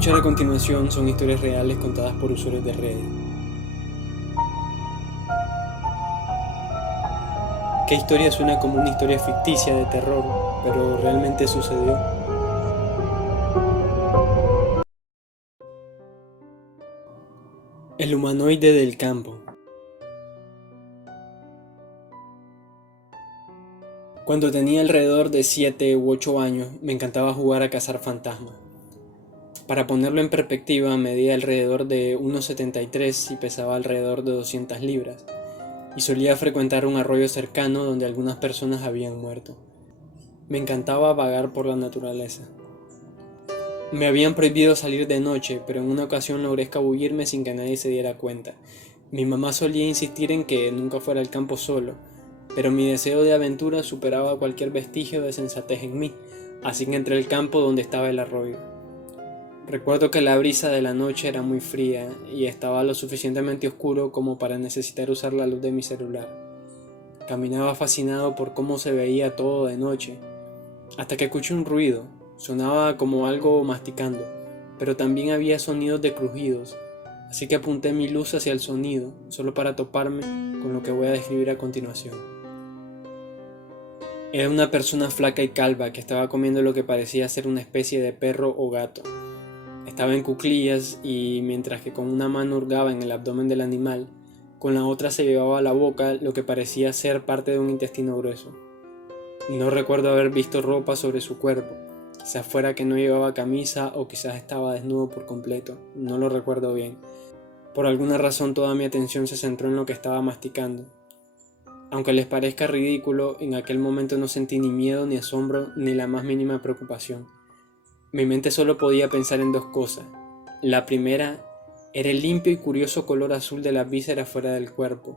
escuchar a continuación son historias reales contadas por usuarios de Reddit. ¿Qué historia suena como una historia ficticia de terror, pero realmente sucedió? El humanoide del campo. Cuando tenía alrededor de 7 u 8 años, me encantaba jugar a cazar fantasmas. Para ponerlo en perspectiva, medía alrededor de 1,73 y pesaba alrededor de 200 libras, y solía frecuentar un arroyo cercano donde algunas personas habían muerto. Me encantaba vagar por la naturaleza. Me habían prohibido salir de noche, pero en una ocasión logré escabullirme sin que nadie se diera cuenta. Mi mamá solía insistir en que nunca fuera al campo solo, pero mi deseo de aventura superaba cualquier vestigio de sensatez en mí, así que entré al campo donde estaba el arroyo. Recuerdo que la brisa de la noche era muy fría y estaba lo suficientemente oscuro como para necesitar usar la luz de mi celular. Caminaba fascinado por cómo se veía todo de noche, hasta que escuché un ruido. Sonaba como algo masticando, pero también había sonidos de crujidos, así que apunté mi luz hacia el sonido, solo para toparme con lo que voy a describir a continuación. Era una persona flaca y calva que estaba comiendo lo que parecía ser una especie de perro o gato. Estaba en cuclillas y mientras que con una mano hurgaba en el abdomen del animal, con la otra se llevaba a la boca lo que parecía ser parte de un intestino grueso. No recuerdo haber visto ropa sobre su cuerpo, quizás fuera que no llevaba camisa o quizás estaba desnudo por completo, no lo recuerdo bien. Por alguna razón toda mi atención se centró en lo que estaba masticando. Aunque les parezca ridículo, en aquel momento no sentí ni miedo ni asombro ni la más mínima preocupación. Mi mente solo podía pensar en dos cosas. La primera era el limpio y curioso color azul de las vísceras fuera del cuerpo,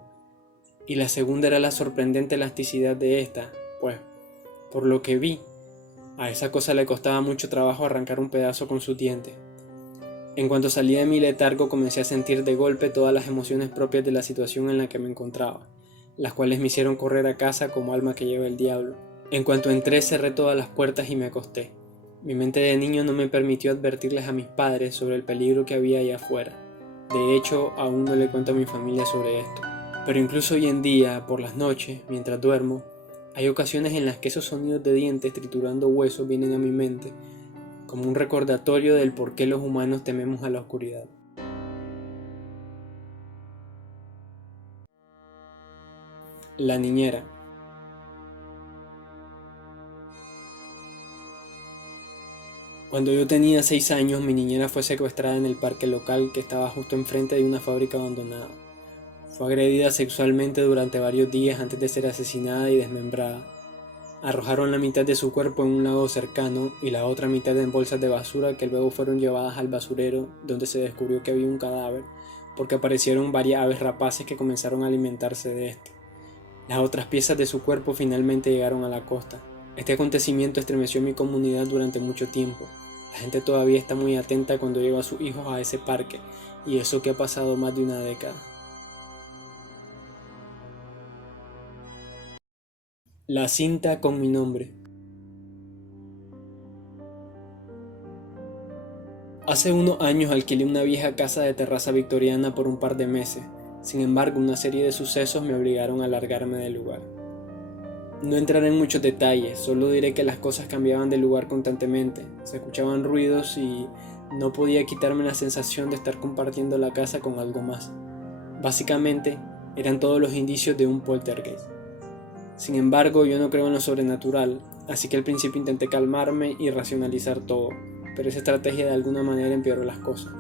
y la segunda era la sorprendente elasticidad de esta, pues, por lo que vi, a esa cosa le costaba mucho trabajo arrancar un pedazo con sus dientes. En cuanto salí de mi letargo comencé a sentir de golpe todas las emociones propias de la situación en la que me encontraba, las cuales me hicieron correr a casa como alma que lleva el diablo. En cuanto entré cerré todas las puertas y me acosté. Mi mente de niño no me permitió advertirles a mis padres sobre el peligro que había allá afuera. De hecho, aún no le cuento a mi familia sobre esto. Pero incluso hoy en día, por las noches, mientras duermo, hay ocasiones en las que esos sonidos de dientes triturando huesos vienen a mi mente, como un recordatorio del por qué los humanos tememos a la oscuridad. La niñera. Cuando yo tenía 6 años, mi niñera fue secuestrada en el parque local que estaba justo enfrente de una fábrica abandonada. Fue agredida sexualmente durante varios días antes de ser asesinada y desmembrada. Arrojaron la mitad de su cuerpo en un lago cercano y la otra mitad en bolsas de basura que luego fueron llevadas al basurero, donde se descubrió que había un cadáver, porque aparecieron varias aves rapaces que comenzaron a alimentarse de este. Las otras piezas de su cuerpo finalmente llegaron a la costa. Este acontecimiento estremeció mi comunidad durante mucho tiempo. La gente todavía está muy atenta cuando lleva a sus hijos a ese parque, y eso que ha pasado más de una década. La cinta con mi nombre. Hace unos años alquilé una vieja casa de terraza victoriana por un par de meses. Sin embargo, una serie de sucesos me obligaron a largarme del lugar. No entraré en muchos detalles, solo diré que las cosas cambiaban de lugar constantemente, se escuchaban ruidos y no podía quitarme la sensación de estar compartiendo la casa con algo más. Básicamente, eran todos los indicios de un poltergeist. Sin embargo, yo no creo en lo sobrenatural, así que al principio intenté calmarme y racionalizar todo, pero esa estrategia de alguna manera empeoró las cosas.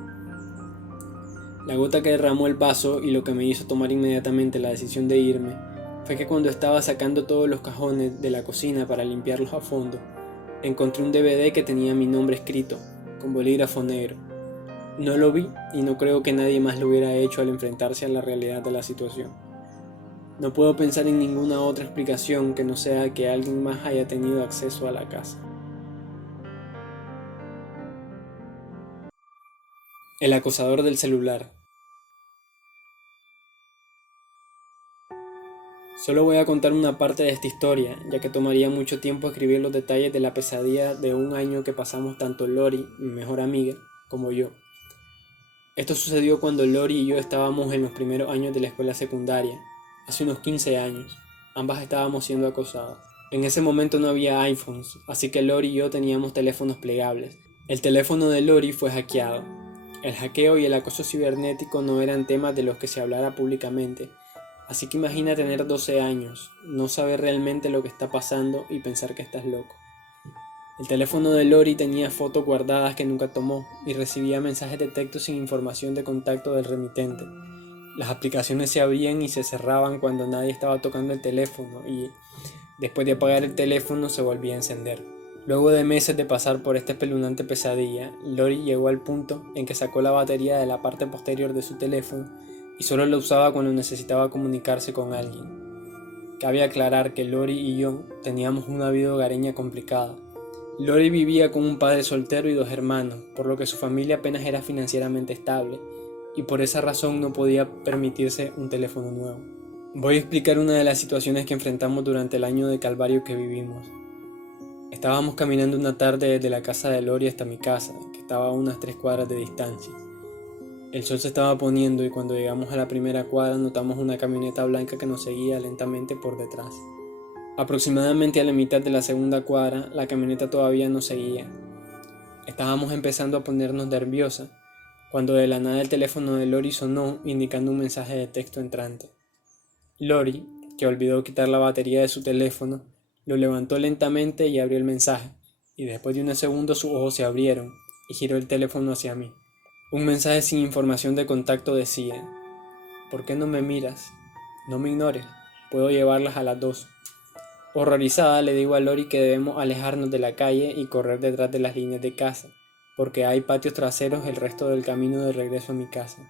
La gota que derramó el vaso y lo que me hizo tomar inmediatamente la decisión de irme fue que cuando estaba sacando todos los cajones de la cocina para limpiarlos a fondo, encontré un DVD que tenía mi nombre escrito, con bolígrafo negro. No lo vi y no creo que nadie más lo hubiera hecho al enfrentarse a la realidad de la situación. No puedo pensar en ninguna otra explicación que no sea que alguien más haya tenido acceso a la casa. El acosador del celular. Solo voy a contar una parte de esta historia, ya que tomaría mucho tiempo escribir los detalles de la pesadilla de un año que pasamos tanto Lori, mi mejor amiga, como yo. Esto sucedió cuando Lori y yo estábamos en los primeros años de la escuela secundaria, hace unos 15 años. Ambas estábamos siendo acosadas. En ese momento no había iPhones, así que Lori y yo teníamos teléfonos plegables. El teléfono de Lori fue hackeado. El hackeo y el acoso cibernético no eran temas de los que se hablara públicamente, así que imagina tener 12 años, no saber realmente lo que está pasando y pensar que estás loco. El teléfono de Lori tenía fotos guardadas que nunca tomó y recibía mensajes de texto sin información de contacto del remitente. Las aplicaciones se abrían y se cerraban cuando nadie estaba tocando el teléfono y, después de apagar el teléfono, se volvía a encender. Luego de meses de pasar por esta espeluznante pesadilla, Lori llegó al punto en que sacó la batería de la parte posterior de su teléfono y solo la usaba cuando necesitaba comunicarse con alguien. Cabe aclarar que Lori y yo teníamos una vida hogareña complicada. Lori vivía con un padre soltero y 2 hermanos, por lo que su familia apenas era financieramente estable, y por esa razón no podía permitirse un teléfono nuevo. Voy a explicar una de las situaciones que enfrentamos durante el año de calvario que vivimos. Estábamos caminando una tarde desde la casa de Lori hasta mi casa, que estaba a unas 3 cuadras de distancia. El sol se estaba poniendo y cuando llegamos a la primera cuadra notamos una camioneta blanca que nos seguía lentamente por detrás. Aproximadamente a la mitad de la segunda cuadra, la camioneta todavía nos seguía. Estábamos empezando a ponernos nerviosa, cuando de la nada el teléfono de Lori sonó indicando un mensaje de texto entrante. Lori, que olvidó quitar la batería de su teléfono, lo levantó lentamente y abrió el mensaje, y después de unos segundos sus ojos se abrieron y giró el teléfono hacia mí. Un mensaje sin información de contacto decía: ¿por qué no me miras? No me ignores, puedo llevarlas a las 2. Horrorizada le digo a Lori que debemos alejarnos de la calle y correr detrás de las líneas de casa, porque hay patios traseros el resto del camino de regreso a mi casa.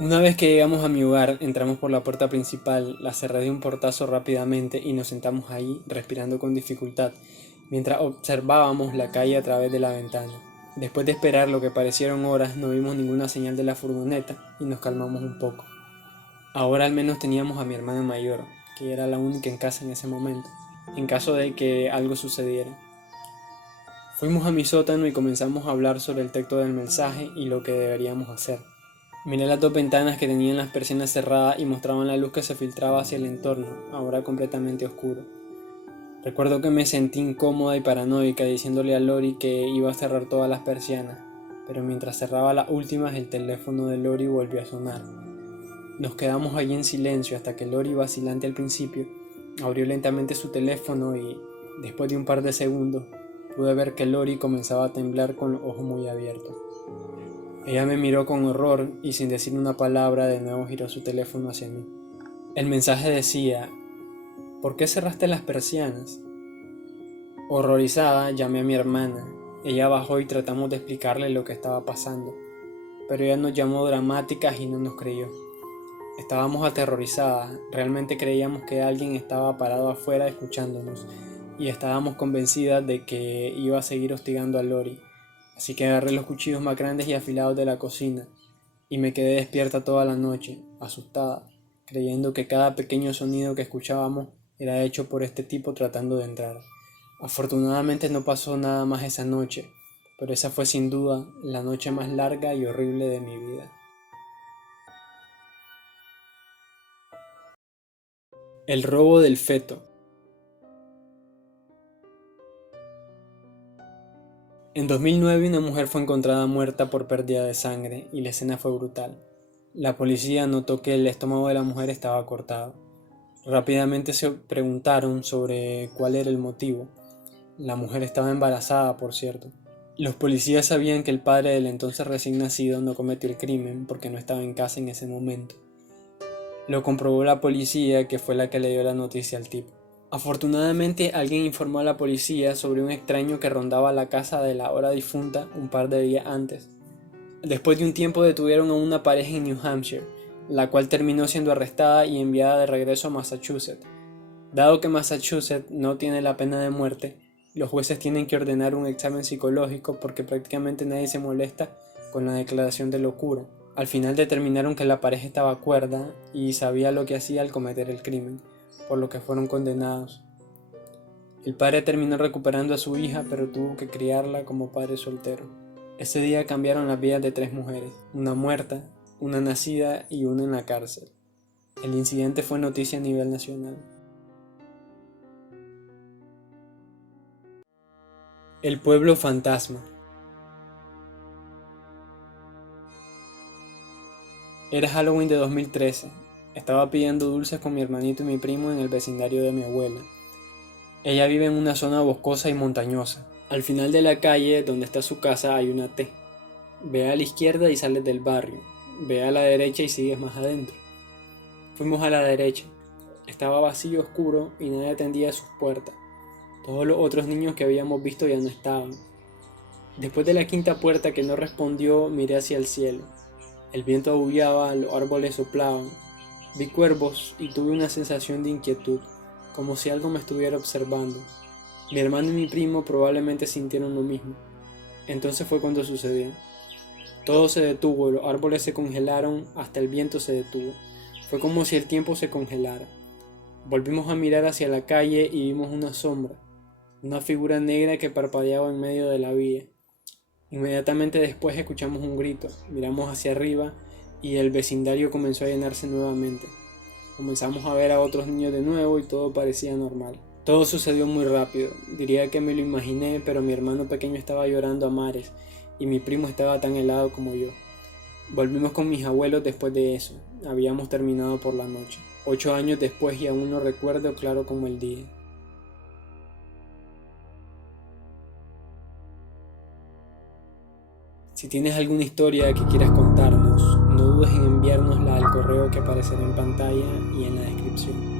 Una vez que llegamos a mi hogar, entramos por la puerta principal, la cerré de un portazo rápidamente y nos sentamos ahí, respirando con dificultad, mientras observábamos la calle a través de la ventana. Después de esperar lo que parecieron horas, no vimos ninguna señal de la furgoneta y nos calmamos un poco. Ahora al menos teníamos a mi hermana mayor, que era la única en casa en ese momento, en caso de que algo sucediera. Fuimos a mi sótano y comenzamos a hablar sobre el texto del mensaje y lo que deberíamos hacer. Miré las 2 ventanas que tenían las persianas cerradas y mostraban la luz que se filtraba hacia el entorno, ahora completamente oscuro. Recuerdo que me sentí incómoda y paranoica diciéndole a Lori que iba a cerrar todas las persianas, pero mientras cerraba las últimas el teléfono de Lori volvió a sonar. Nos quedamos allí en silencio hasta que Lori, vacilante al principio, abrió lentamente su teléfono y, después de un par de segundos, pude ver que Lori comenzaba a temblar con los ojos muy abiertos. Ella me miró con horror y sin decir una palabra de nuevo giró su teléfono hacia mí. El mensaje decía: ¿por qué cerraste las persianas? Horrorizada, llamé a mi hermana. Ella bajó y tratamos de explicarle lo que estaba pasando, pero ella nos llamó dramáticas y no nos creyó. Estábamos aterrorizadas, realmente creíamos que alguien estaba parado afuera escuchándonos y estábamos convencidas de que iba a seguir hostigando a Lori, así que agarré los cuchillos más grandes y afilados de la cocina y me quedé despierta toda la noche, asustada, creyendo que cada pequeño sonido que escuchábamos era hecho por este tipo tratando de entrar. Afortunadamente no pasó nada más esa noche, pero esa fue sin duda la noche más larga y horrible de mi vida. El robo del feto. En 2009 una mujer fue encontrada muerta por pérdida de sangre y la escena fue brutal. La policía notó que el estómago de la mujer estaba cortado. Rápidamente se preguntaron sobre cuál era el motivo. La mujer estaba embarazada, por cierto. Los policías sabían que el padre del entonces recién nacido no cometió el crimen porque no estaba en casa en ese momento. Lo comprobó la policía, que fue la que le dio la noticia al tipo. Afortunadamente alguien informó a la policía sobre un extraño que rondaba la casa de la ahora difunta un par de días antes. Después de un tiempo detuvieron a una pareja en New Hampshire, la cual terminó siendo arrestada y enviada de regreso a Massachusetts. Dado que Massachusetts no tiene la pena de muerte, los jueces tienen que ordenar un examen psicológico porque prácticamente nadie se molesta con la declaración de locura. Al final determinaron que la pareja estaba cuerda y sabía lo que hacía al cometer el crimen, por lo que fueron condenados. El padre terminó recuperando a su hija, pero tuvo que criarla como padre soltero. Ese día cambiaron las vidas de 3 mujeres, una muerta, una nacida y una en la cárcel. El incidente fue noticia a nivel nacional. El pueblo fantasma. Era Halloween de 2013. Estaba pidiendo dulces con mi hermanito y mi primo en el vecindario de mi abuela. Ella vive en una zona boscosa y montañosa. Al final de la calle donde está su casa hay una T. Ve a la izquierda y sales del barrio. Ve a la derecha y sigues más adentro. Fuimos a la derecha. Estaba vacío, oscuro y nadie atendía a sus puertas. Todos los otros niños que habíamos visto ya no estaban. Después de la quinta puerta que no respondió, miré hacia el cielo. El viento aullaba, los árboles soplaban. Vi cuervos y tuve una sensación de inquietud, como si algo me estuviera observando. Mi hermano y mi primo probablemente sintieron lo mismo. Entonces fue cuando sucedió. Todo se detuvo, los árboles se congelaron, hasta el viento se detuvo. Fue como si el tiempo se congelara. Volvimos a mirar hacia la calle y vimos una sombra, una figura negra que parpadeaba en medio de la vía. Inmediatamente después escuchamos un grito, miramos hacia arriba y el vecindario comenzó a llenarse nuevamente. Comenzamos a ver a otros niños de nuevo y todo parecía normal. Todo sucedió muy rápido, diría que me lo imaginé, pero mi hermano pequeño estaba llorando a mares y mi primo estaba tan helado como yo. Volvimos con mis abuelos después de eso, habíamos terminado por la noche. 8 años después y aún lo recuerdo claro como el día. Si tienes alguna historia que quieras contarnos, no dudes en enviárnosla al correo que aparecerá en pantalla y en la descripción.